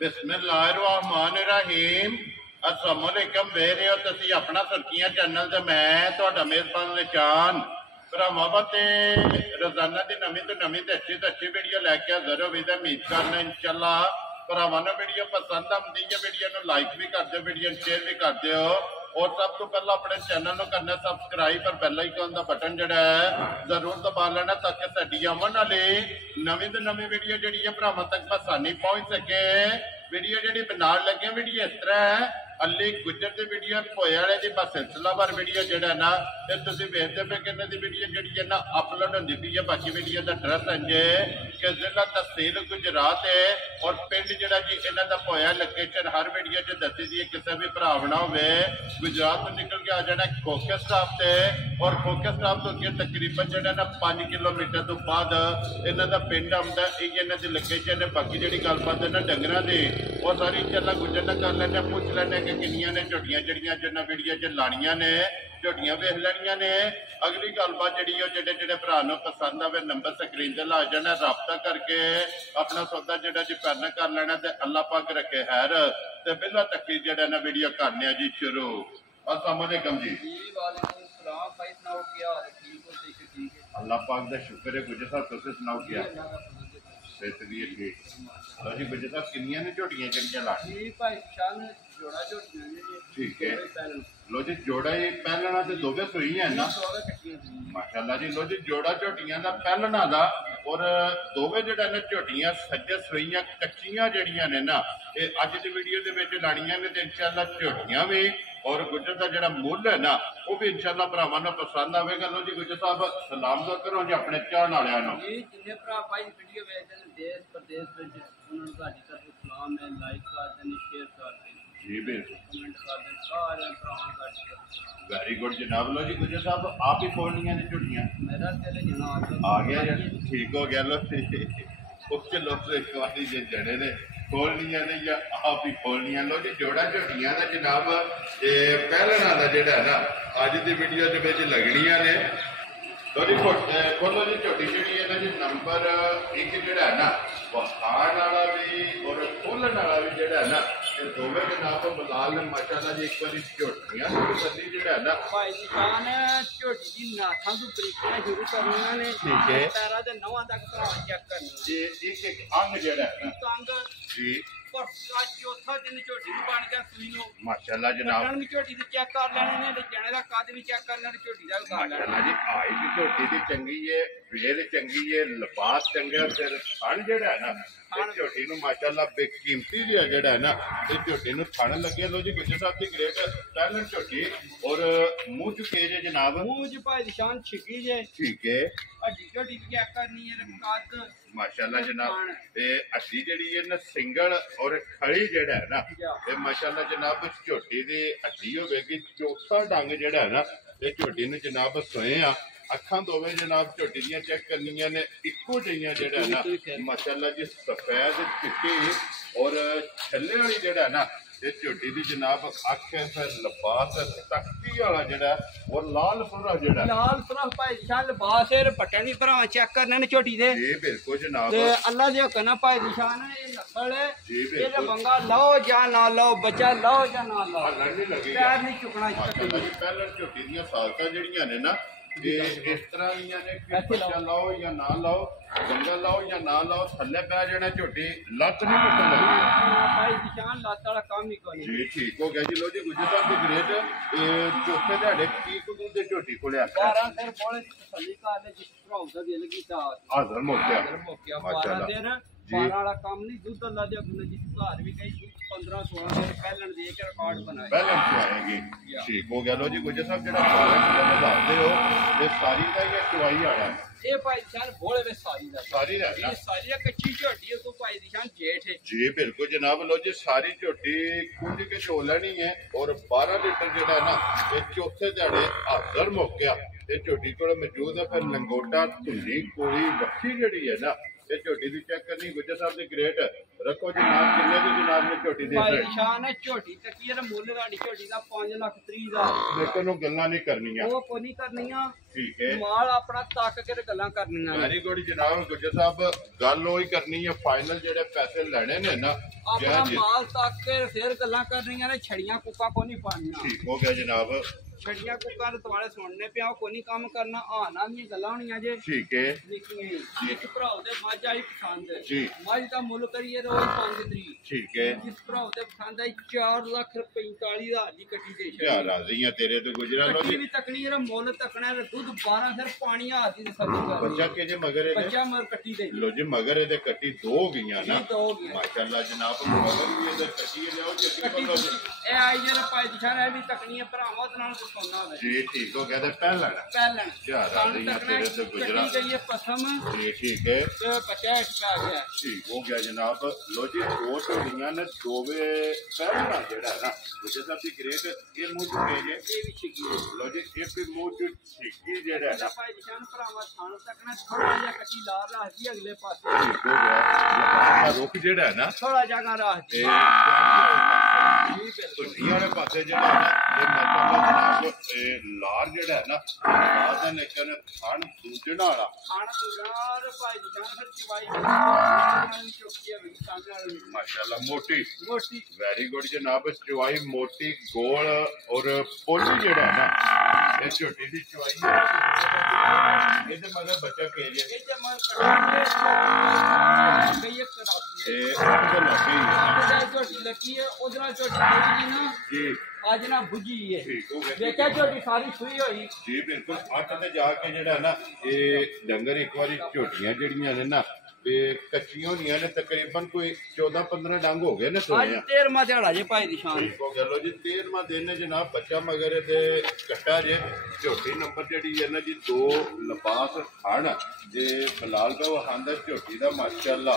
बिस्मिल्लाहिर्रहमानिर्रहीम। अस्सलामुअलैकुम वे रहे हो तुसी अपना सुर्खियां चैनल ते मैं तुहाडा मेजबान निशान भरावां ते रोजाना की नवीं तो अच्छी वीडियो लैके हाजिर हो उम्मीद करना इंशाअल्लाह भरावां नूं वीडियो पसंद आउंदी है। वीडियो नूं लाइक भी कर दिओ, वीडियो शेयर भी कर दिओ और सब तो पहला अपने चैनल नूं करना सबसक्राइब और बेल आइकन का बटन जिहड़ा है जरूर दबा लेना ताकि साडी आवन वाली नवीं तो नवीं वीडियो जिहड़ी है भरावां तक आसानी पहुंच सके। वीडियो जी बनाने लगे वीडियो इस तरह है अली गुजर की वीडियो होए वाले की बस सिलसिलावार वीडियो जो ना ये तुम वेखते पे कि इन्हों की वीडियो जी ना अपलोड होती पी है। बाकी वीडियो का एड्रैस है कि जिला तहसील गुजरात है और पिंड जोड़ा जी इन्हों का होया लोकेशन हर वीडियो च दसी दी है। किसी भी भरा ना हो गुजरात तो निकल के आ जाना खोखे स्टाफ से और खोखे स्टाफ तो अगे तकरीबन जो ना 5 किलोमीटर तो बाद इन्हों का पिंड आता है। इन्हों की लोकेशन है। बाकी जी गलबात है ना डंगर की वो सारी इंशाअल्लाह गुजर ना कर लेने पूछ लेने कि किनिया ने झोटियां जड़ियां जिन्हें वीडियो च लानिया ने झोटियां वेख लैनिया ने। अगली गलबात जी जेडे जेडे भरा पसंद आवे नंबर स्क्रीन से ला जाना रबता करके अपना सौदा जो जी पैरना कर लेना तो अल्लाह पाक रखे हैर तो बिला तक जो ना वीडियो करने जी शुरू। अस्सलाम वालेकुम जी। अल्लाह पाक का शुक्र है। गुजर साहब तुम सुनाओ क्या बेहतरीन ठीक जी। गुजर साहब किनिया ने झोटियां जड़ियां लानी ठीक है। लो जी जोड़ा ही पहलना तो दोवे सुई है ना माशाअल्लाह जी। लो जी जोड़ा झोटियां का पहलना दा और दोवे जड़ा ने झोटियां सज्जे सुईयां कच्चियां जड़ियां ने ना ये अज की वीडियो के विच लानियां ने तो इंशाअल्लाह झोटियां भी और गुजर का जड़ा मुल है ना वो भी इंशाअल्लाह भरावां नूं पसंद आवेगा। लो जी गुजर साहब सलाम दो करो जी अपने चाहण वालियां नूं। जी जिन्ने भरा भाई वीडियो वेखदे ने देश प्रदेश विच उन्हां नूं साडी तरफ सलाम है। लाइक कर देन शेयर कर देन जी बिल्कुल कमेंट कर देन सारे भरावां दा वेरी गुड जनाब। लो जी गुजर साहब आप ही खोलनियां ने झुटियां मेरा चले जनाब आ गया जी ठीक हो गया। लो उस लोग एक बार जे जड़े ने खोलनियां ने या आप ही खोलनियां। लो जी जोड़ा झोटियां का जनाब पहलना का जोड़ा है ना अज की वीडियो के लगनियां ने। तो जी खोलो जी झोटी जी है जी नंबर एक जोड़ा है ना वखाण वाला भी और खोलन वाला भी जोड़ा है ना ये दोवे जनाब बलाल ने माशाअल्लाह जी एक बार झोटियां तसली जोड़ा है ना भाई निशान झोटी की नाथां तो तरीके शुरू करनियां ने ठीक है पैरा दे नवां तक भरा चेक करना जी एक एक अंग जोड़ा है ना अंग जी चौथा दिन झोटी बन गया सुई नो माशाअल्लाह जनाब भी झोटी चेक कर लेने ने जने का कद भी चेक कर लेने झोटी का कर लेना जी। आई भी झोटी दी चंगी है वेल चंगी है लिबास चंगा फिर थन जेड़ा है ना झोटी नु माशाअल्लाह बेकीमती भी है जेड़ा है ना ये झोटी नु थन लगे। लो जी गुजर साहब दी ग्रेट टैलेंट झोटी और मुंह च के जे जनाब मुंह च भाई निशान छिकी जे ठीक है। हड्डी झोटी चेक करनी है कद माशाअल्लाह जनाब ये हड्डी जेड़ी है ना सिंगल और खड़ी जेड़ा है ना ये माशाअल्लाह जनाब झोटी दी हड्डी होगी। चौथा डंग जेड़ा है ना ये झोटी नु जनाब सोए आ अखां दोवे जनाब झोटी दियां चेक करनियां ने इक्को जिहियां जेड़ा है ना माशाअल्लाह जी सफेद चिट्टी और छल्ले वाली जेड़ा है ना ये झोटी दी जनाब अख फिर लिबास तख्ती वाला जेड़ा और लाल सुरा जेड़ा लाल सुरा भाई शान लिबास है बटन भी भरा चेक करने ने झोटी दे जी बिल्कुल जनाब ते अल्लाह दे हुक्म नाल भाई निशान ये नस्ल है ये बंगा लो या ना लो बच्चा लो या ना लो लड़ने लगे पैर नहीं चुकना पहले झोटी दियां सालतां जेड़ियां ने ना इस तरह ने बच्चा लाओ या ना लाओ गंगा लाओ या ना लाओ थले पै जाना झोटी लत्त नहीं टुटन लगी जी ठीक हो गया जी। लो जी गुजर साहब की ग्रेट चौथे दिहाड़े की कुदू दे झोटी को हाजर मौके माशाअल्लाह वाला काम नहीं दूध अल्लाह दे हुक्म जिस घर भी गई 15-16 दिन पहलन दे के रिकॉर्ड बनाए बैलेंस आएगी ठीक हो गया। लो जी गुजर साहब जेड़ा बताते हो ये सारी का या चवाई वाला ये भाई निशान बोले वे सारी दा ये सारी कच्ची झोटी है तो भाई निशान जेठ है जी बिल्कुल जनाब। लो जी सारी झोटी कुंज के छोलनी है और 12 लीटर जेड़ा ना ये चौथे दिहाड़े हाजर मौके ये झोटी को मौजूद है। फिर लंगोटा धुली कोली वक्खी जी है ना ਇਹ ਝੋਟੀ ਦੀ ਚੈੱਕ ਕਰਨੀ ਗੁੱਜਰ ਸਾਹਿਬ ਦੀ ਗ੍ਰੇਟ ਰੱਖੋ ਜਨਾਬ। ਕਿੰਨੇ ਦੀ ਜਨਾਬ ਨੇ ਝੋਟੀ ਦੇ ਭਾਈ ਸ਼ਾਨ ਹੈ ਝੋਟੀ ਤੱਕੀ ਇਹਦਾ ਮੁੱਲ ਤੁਹਾਡੀ ਝੋਟੀ ਦਾ 5,30,000 ਦੇਖੋ ਨੂੰ ਗੱਲਾਂ ਨਹੀਂ ਕਰਨੀਆਂ, ਉਹ ਕੋਈ ਨਹੀਂ ਕਰਨੀਆਂ। ਠੀਕ ਹੈ, ਮਾਲ ਆਪਣਾ ਤੱਕ ਕੇ ਤੇ ਗੱਲਾਂ ਕਰਨੀਆਂ। ਵੈਰੀ ਗੁੱਡ ਜਨਾਬ। ਗੁੱਜਰ ਸਾਹਿਬ ਗੱਲ ਉਹੀ ਕਰਨੀ ਹੈ, ਫਾਈਨਲ ਜਿਹੜੇ ਪੈਸੇ ਲੈਣੇ ਨੇ ਨਾ ਆਪਣਾ ਮਾਲ ਤੱਕ ਕੇ ਫਿਰ ਗੱਲਾਂ ਕਰਨੀਆਂ ਨੇ। ਛੜੀਆਂ ਕੁੱਕਾ ਕੋਈ ਨਹੀਂ ਪਾਣੀਆਂ। ਠੀਕ ਹੋ ਗਿਆ ਜਨਾਬ। ਛੜੀਆਂ ਕੁੱਕਾ ਦੇ ਤੁਹਾਡੇ ਸੁਣਨੇ ਪਿਆ ਕੋਈ ਨਹੀਂ ਕੰਮ ਕਰਨਾ। ਆਣਾ ਦੀਆਂ ਗੱਲਾਂ ਹੋਣੀਆਂ ਜੇ। ਠੀਕ ਹੈ ਜਿਸ ਭਰਾ ਦੇ ਮੱਝ ਆਈ ਪਸੰਦ ਜੀ, ਮੱਝ ਦਾ ਮੁੱਲ ਕਰੀਏ ਰੋਜ਼ 5 ਤਰੀਕ। ਠੀਕ ਹੈ, ਜਿਸ ਭਰਾ ਦੇ ਪਸੰਦ ਆਈ 4,45,000 ਦੀ ਕੱਟੀ ਦੇ ਯਾਰ ਰਾਜ਼ੀ ਆ ਤੇਰੇ ਤੋਂ ਗੁਜਰਾਂ ਲੋ ਕੱਟੀ ਵੀ ਤੱਕਣੀ ਇਹਦਾ ਮੁੱਲ ਤੱਕਣਾ। ਦੁੱਧ 12 ਫਿਰ ਪਾਣੀ ਹੱਥ ਦੀ ਤਸੱਲੀ ਕਰ। ਬੱਚਾ ਕਿ ਜੇ ਮਗਰ ਇਹਦੇ ਬੱਚਾ ਮਰ ਕੱਟੀ ਦੇ ਲੋ ਜੀ, ਮਗਰ ਇਹਦੇ ਕੱਟੀ ਦੋ ਹੋ ਗਈਆਂ ਨਾ, ਦੋ ਹੋ ਗਈਆਂ ਮਾਸ਼ਾਅੱਲਾ ਜਨਾਬ। ਮਗਰ ਵੀ ਇਹਦੇ ਕੱਟੀ ਲਿਆਓ ਜੀ, ਅੱਗੇ ਪਤਾ ਜੀ ਇਹ ਆਈ ਜਿਹੜਾ ਪਾਈ ਦਿਸ਼ਾ ਹੈ ਵੀ ਤੱਕਣੀ ਹੈ ਭਰਾਵਾਂ ਦੇ ਨਾਲ ਸੁਣਨਾ ਹੋਵੇ ਜੀ। ਠੀਕ ਹੋ ਗਿਆ ਤੇ ਪਹਿਲਾਂ ਯਾਰ ਰਾਜ਼ੀ ਆ ਤੇਰੇ ਤੋਂ ਗੁਜਰਾਂ ਗਈ ਹੈ ਪਸਮ ਜੀ। ਠੀਕ ਹੈ, ਤੇ ਬੱਚਾ ਇਟਕਾ ਗਿਆ। ਠੀਕ ਹੋ ਗਿਆ ਜਨਾਬ। ਲੋ ਜੀ, ਦੋ ਝੋਲੀਆਂ ਨੇ, ਦੋਵੇਂ ਪਹਿਲਾਂ ਜਿਹੜਾ ਹੈ ਨਾ ਗੁਜਰ ਸਾਹਿਬ ਦੀ ਗ੍ਰੇਟ ਇਹ ਮੂੰਹ ਚੁੱਕੇ ਜੇ। ਇਹ ਵੀ ਛਿੱਕੀ ਲੋ ਜੀ, ਇਹ ਵੀ ਮੂੰਹ ਚ ਛਿੱਕੀ ਜਿਹੜਾ ਹੈ ਨਾ ਪਾਈ ਦਿਸ਼ਾ ਨੂੰ ਭਰਾਵਾਂ ਥਾਣ ਤੱਕਣਾ ਥੋੜਾ ਜਿਹਾ ਕੱਟੀ ਲਾ ਰੱਖਦੀ ਅਗਲੇ ਪਾਸੇ। ਠੀਕ ਹੋ ਗਿਆ। ਰੁੱਖ ਜਿਹੜਾ ਹੈ ਨਾ ਥੋੜਾ ਜਗ੍ਹਾ ਰੱਖਦੀ ਧੁੰਨੀ ਵਾਲੇ ਪਾਸੇ ਜਿਹੜਾ ਹੈ ਨਾ ਇਹ ਮਾਸ਼ਾਅੱਲਾ ਜਨਾਬ ਇਹ ਲਾਰ ਜਿਹੜਾ ਹੈ ਨਾ ਲਾਰ ਦਾ ਲੇਕਿਨ ਖਾਣ ਦੂਜਣਾ ਵਾਲਾ ਖਾਣ ਦੁਲਾਰ ਭਾਈ ਜਾਨ ਫਿਰ ਚਵਾਈ ਚੁੱਕੀ ਹੈ ਵੀ ਸਾਹਮਣੇ ਵਾਲੀ ਮਾਸ਼ਾਅੱਲਾ ਮੋਟੀ ਮੋਟੀ। ਵੈਰੀ ਗੁੱਡ ਜਨਾਬ। ਚਵਾਈ ਮੋਟੀ ਗੋਲ ਔਰ ਪੋਲੀ ਜਿਹੜਾ ਹੈ ਨਾ ਇਹ ਝੋਟੀ ਦੀ ਚਵਾਈ ਇਹਦੇ ਮਗਰ ਬੱਚਾ ਕੇਰੀਆ ਇਹ ਤੇ ਮਰ ਕਰਾਂਗੇ ਕਈ ਇੱਕ ਰਾਤ ਇਹ ਉਹਦੇ ਲੱਗੀ ਹੈ ਝੋਟੀ ਲੱਗੀ ਹੈ ਉਧਰ ਝੋਟੀ ਲੱਗੀ ਨਾ ਜੀ। ਅੱਜ ਨਾ ਬੁੱਝੀ ਹੈ। ਠੀਕ ਹੋ ਗਿਆ। ਦੇਖਿਆ ਝੋਟੀ ਸਾਰੀ ਸੂਈ ਹੋਈ ਜੀ ਬਿਲਕੁਲ। ਅੱਠ ਤੇ ਜਾ ਕੇ ਜਿਹੜਾ ਨਾ ਇਹ ਡੰਗਰ ਇੱਕ ਵਾਰੀ ਝੋਟੀਆਂ ਜਿਹੜੀਆਂ ਨੇ ਨਾ ਤੇ ਕੱਚੀਆਂ ਹੋਣੀਆਂ ਨੇ, ਤਕਰੀਬਨ ਕੋਈ 14-15 ਡੰਗ ਹੋ ਗਏ ਨੇ ਅੱਜ ਸੋਇਆ। 13ਵਾਂ ਦਿਹਾੜਾ ਜੇ ਭਾਈ ਦੀ ਸ਼ਾਨ। ਠੀਕ ਹੋ ਗਿਆ। ਲੋ ਜੀ, 13ਵਾਂ ਦਿਨ ਨੇ ਜਨਾਬ। ਬੱਚਾ ਮਗਰ ਤੇ ਕੱਟਾ ਜੇ। ਝੋਟੀ ਨੰਬਰ ਜਿਹੜੀ ਹੈ ਨਾ ਜੀ 2 ਲਪਾਸ ਖਾਣ ਜੇ ਫਿਲਹਾਲ ਤਾਂ ਉਹ ਹਾਂਦਾ ਝੋਟੀ ਦਾ ਮਾਸ਼ਾਅੱਲਾ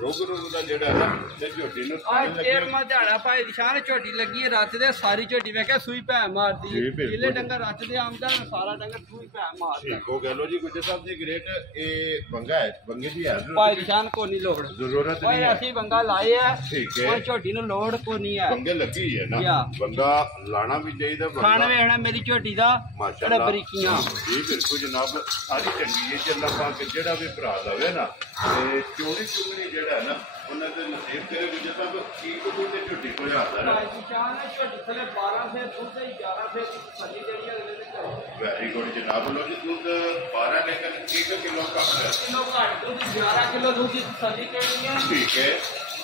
ਰੁਗ ਦਾ ਜਿਹੜਾ ਨਾ ਤੇ ਝੋਟੀ ਨੂੰ ਅੱਜ 13ਵਾਂ ਦਿਹਾੜਾ ਭਾਈ ਦੀ ਸ਼ਾਨ। ਝੋਟੀ ਲੱਗੀ ਹੈ ਰਾਤ ਦੇ ਸਾਰੀ ਝੋਟੀ ਵੇਖਿਆ ਸੂਈ ਭੈ ਮਾਰਦੀ ਜੀ, ਬਿਲਕੁਲ। ਜਿਲੇ ਡੰਗਰ ਰਾਤ ਦੇ ਆਮਦਾ ਸਾਰਾ ਡੰਗਰ ਸੂਈ ਭੈ ਮਾਰਦਾ। ਠੀਕ ਹੋ ਗਿਆ। ਲੋ ਜੀ, ਗੁੱਜਰ ਸਾਹਿਬ ਦੀ ਗ੍ਰੇਟ ਇਹ ਬੰਗਾ ਹੈ, ਬੰਗੇ ਦੀ ਹੈ ਭਾਈ ਦੀ ਸ਼ਾਨ ਕੋ ਨਹੀਂ ਲੋੜ ਜ਼ਰੂਰਤ ਨਹੀਂ ਓਏ ਹੈ। ਅਸੀਂ ਬੰਗਾ ਲਾਏ ਆ। ਠੀਕ ਹੈ। ਉਹ ਝੋਟੀ ਨੂੰ ਲੋੜ ਕੋ ਨਹੀਂ ਹੈ। ਬੰਗੇ ਲੱਗੀ ਹੈ ਨਾ, ਯਾ। ਬੰਗਾ ਲਾਣਾ ਵੀ ਚਾਹੀਦਾ। ਖਾਣ ਵੇਖਣਾ ਮੇਰੀ ਝੋਟੀ ਦਾ ਮਾਸ਼ਾਅੱਲਾ ਬਰੀਕੀਆਂ ਜੀ ਬਿਲਕੁਲ ਜਨਾਬ। ਸਾਰੀ ਚੰਗੀ ਹੈ ਚੱਲਾ ਪਾ ਕੇ ਜਿਹੜਾ ਵੀ ਭਰਾ ਲਵੇ ਨਾ ਤੇ ਚੋਰੀ ਚੁਗਣੀ ਜਿਹੜਾ ਨਾ ਉਹਨਾਂ ਦੇ ਨਸੀਬ ਕਰੇ ਗੁਜਰ ਸਾਹਿਬ ਕੀ ਕੋਈ ਤੇ ਝੁੱਟੀ ਕੋਈ ਆਦਾ ਨਾ। ਭਾਈ ਦੀ ਸ਼ਾਨ ਝੋਟੀ ਥਲੇ 12 ਸੇ ਦੁੱਧ 11 ਸੇ ਸੱਜੀ ਜਿਹੜੀ ਅਗਲੇ ਦੇ ਘਰ ਵੈਰੀ ਗੁੱਡ ਜਨਾਬ। ਲੋ ਜੀ, ਦੁੱਧ 12 ਲੇਕਿਨ 1 ਕਿਲੋ ਘੱਟ ਹੈ। ਕਿਲੋ ਘੱਟ ਦੁੱਧ 11 ਕਿਲੋ ਦੁੱਧ ਦੀ ਸੱਜੀ ਕਿਹੜੀ ਹੈ ਠੀਕ ਹੈ।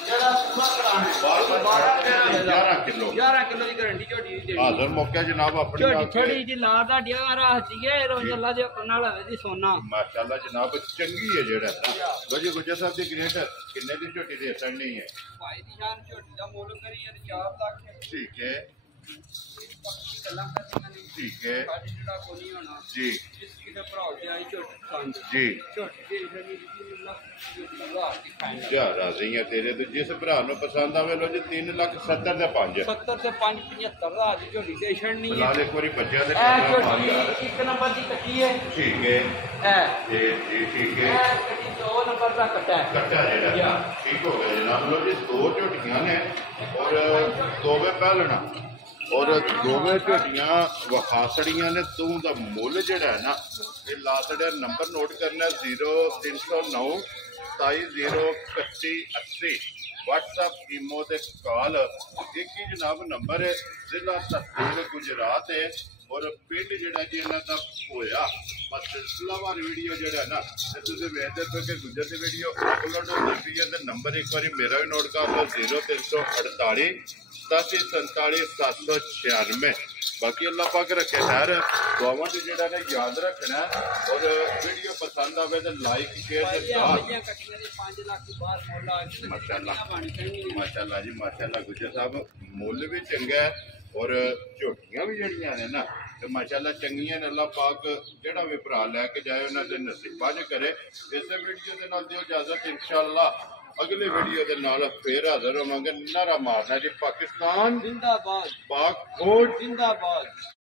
ਜਿਹੜਾ ਪੂਰਾ ਕਰਾਣਾ 11 ਕਿਲੋ 11 ਕਿਲੋ ਦੀ ਗਾਰੰਟੀ ਝੋਟੀ ਦੀ ਦੇਣੀ। ਹਾਜ਼ਰ ਮੌਕਾ ਜਨਾਬ ਆਪਣੀ ਝੋਟੀ ਥੋੜੀ ਜੀ ਲਾਰ ਦਾ ਡਿਆ ਰਾਹਤੀ ਹੈ ਰੋਜ਼ ਅੱਲਾ ਦੇ ਨਾਲ ਹੋਵੇ ਦੀ ਸੋਨਾ। ਮਾਸ਼ਾਅੱਲਾ ਜਨਾਬ ਚੰਗੀ ਹੈ ਜਿਹੜਾ ਲੋ ਜੀ। ਗੁਜਰ ਸਾਹਿਬ ਦੀ ਗ੍ਰੇਟ ਕਿੰਨੇ ਦੀ ਝੋਟੀ ਦੇ ਸੜਨੀ ਹੈ? ਭਾਈ ਦੀ ਸ਼ਾਨ ਝੋਟੀ ਦਾ ਮੁੱਲ ਕਰੀ 4 ਲੱਖ। ਠੀਕ ਹੈ, ਬਾਕੀ ਗੱਲਾਂ ਕਰਦੀਆਂ ਨੇ ਠੀਕ ਹੈ ਸਾਡੀ ਜਿਹੜਾ ਕੋਈ ਨਹੀਂ ਹੋਣਾ ਜੀ। ਜਿਸ ਕਿਤੇ ਭਰਾ ਤੇ ਆਈ ਝੋਟੀ ਪਸੰਦ ਜੀ ਝੋਟੀ ਦੇ ਜਿਹੜੀ ਦੀ ਲੱਖ ਦੀ ਫਾਈਨਲ ਜਾ ਰਾਜ਼ੀ ਆ ਤੇਰੇ ਤੋਂ। ਜਿਸ ਭਰਾ ਨੂੰ ਪਸੰਦ ਆਵੇ ਲੋ ਜੀ 3,70,000 ਦੇ 5 70 ਤੇ 5 75 ਦਾ ਦੀ ਝੋਟੀ ਦੇ ਛੜਨੀ ਹੈ। ਫਿਲਹਾਲ ਇੱਕ ਵਾਰੀ ਬੱਚਿਆਂ ਦੇ ਇਹ ਪੰਜ ਝੋਟੀ ਹਜ਼ਾਰ। 1 ਨੰਬਰ ਦੀ ਕੱਟੀ ਹੈ। ਠੀਕ ਹੈ ਇਹ ਜੀ ਠੀਕ ਹੈ। ਇਹ ਕੱਟੀ 2 ਨੰਬਰ ਦਾ ਕੱਟਾ ਹੈ। ਕੱਟਾ ਜਿਹੜਾ ਠੀਕ ਹੋ ਗਿਆ ਜਨਾਬ। ਲੋ ਜੀ, 2 ਝੋਟੀਆਂ ਨੇ ਔਰ ਦੋਵੇਂ ਪਹਿਲਣਾ ਔਰ ਦੋਵੇਂ ਝੋਟੀਆਂ ਵਖਾਸੜੀਆਂ ਨੇ। ਤੂੰ ਦਾ ਮੁੱਲ ਜਿਹੜਾ ਹੈ ਨਾ ਇਹ ਲਾ ਛੜਿਆ। ਨੰਬਰ ਨੋਟ ਕਰਨਾ 0309 270180 WhatsApp ਈਮੋ ਤੇ ਕਾਲ। ਇੱਕ ਹੀ ਜਨਾਬ ਨੰਬਰ ਹੈ। ਜ਼ਿਲ੍ਹਾ ਤਹਿਸੀਲ ਗੁਜਰਾਤ ਹੈ ਔਰ ਪਿੰਡ ਜਿਹੜਾ ਜੀ ਇਹਨਾਂ ਦਾ ਹੋਇਆ। ਬਸ ਸਿਲਸਿਲਾਵਾਰ ਵੀਡੀਓ ਜਿਹੜਾ ਨਾ ਤੇ ਤੁਸੀਂ ਵੇਖਦੇ ਹੋ ਕਿ ਗੁਜਰ ਦੀ ਵੀਡੀਓ ਅਪਲੋਡ ਹੁੰਦੀ ਪਈ ਹੈ। ਤੇ ਨੰਬਰ ਇੱਕ ਵਾਰੀ ਮੇਰਾ ਵੀ ਨੋਟ ਕਰ ਲਓ 0348 8747 796। ਬਾਕੀ ਅੱਲਾਹ ਪਾਕ ਰੱਖੇ ਖੈਰ। ਦੁਆਵਾਂ ਤੇ ਜਿਹੜਾ ਨਾ ਯਾਦ ਰੱਖਣਾ ਔਰ ਵੀਡੀਓ ਪਸੰਦ ਆਵੇ ਤਾਂ ਲਾਈਕ ਸ਼ੇਅਰ ਤੇ ਭਾਈਆਂ ਕੱਟੀਆਂ ਦੇ 5 ਲੱਖ ਦੀ ਬਾਹਰ ਮੁੱਲ ਆ ਗਿਆ। ਮਾਸ਼ਾਅੱਲਾ ਬਣ ਜਾਣਗੀਆਂ। ਮਾਸ਼ਾਅੱਲਾ ਜੀ ਮਾਸ਼ਾਅੱਲਾ। ਗੁਜਰ ਸਾਹਿਬ ਮੁੱਲ ਵੀ ਚੰਗਾ ਹੈ ਔਰ ਝੋਟੀਆਂ ਵੀ ਜਿਹੜੀਆਂ ਨੇ ਨਾ ਤੇ ਮਾਸ਼ਾਅੱਲਾ ਚੰਗੀਆਂ ਨੇ। ਅੱਲਾਹ ਪਾਕ ਜਿਹੜਾ ਵੀ ਭਰਾ ਲੈ ਕੇ ਜਾਏ ਉਹਨਾਂ ਦੇ ਨਸੀਬਾਂ 'ਚ ਕਰੇ। ਇਸੇ ਵੀਡੀਓ ਦੇ ਨਾਲ ਦਿਓ ਇਜਾਜ਼ਤ। ਇਨਸ਼ਾਅੱਲਾ ਅਗਲੇ ਵੀਡੀਓ ਦੇ ਨਾਲ ਫੇਰ ਹਾਜ਼ਰ ਹੋਵਾਂਗੇ। ਨਾਰਾ ਮਾਰਨਾ ਜੀ ਪਾਕਿਸਤਾਨ ਜ਼ਿੰਦਾਬਾਦ ਪਾਕ ਫੌਜ ਜ਼ਿੰਦਾਬਾਦ।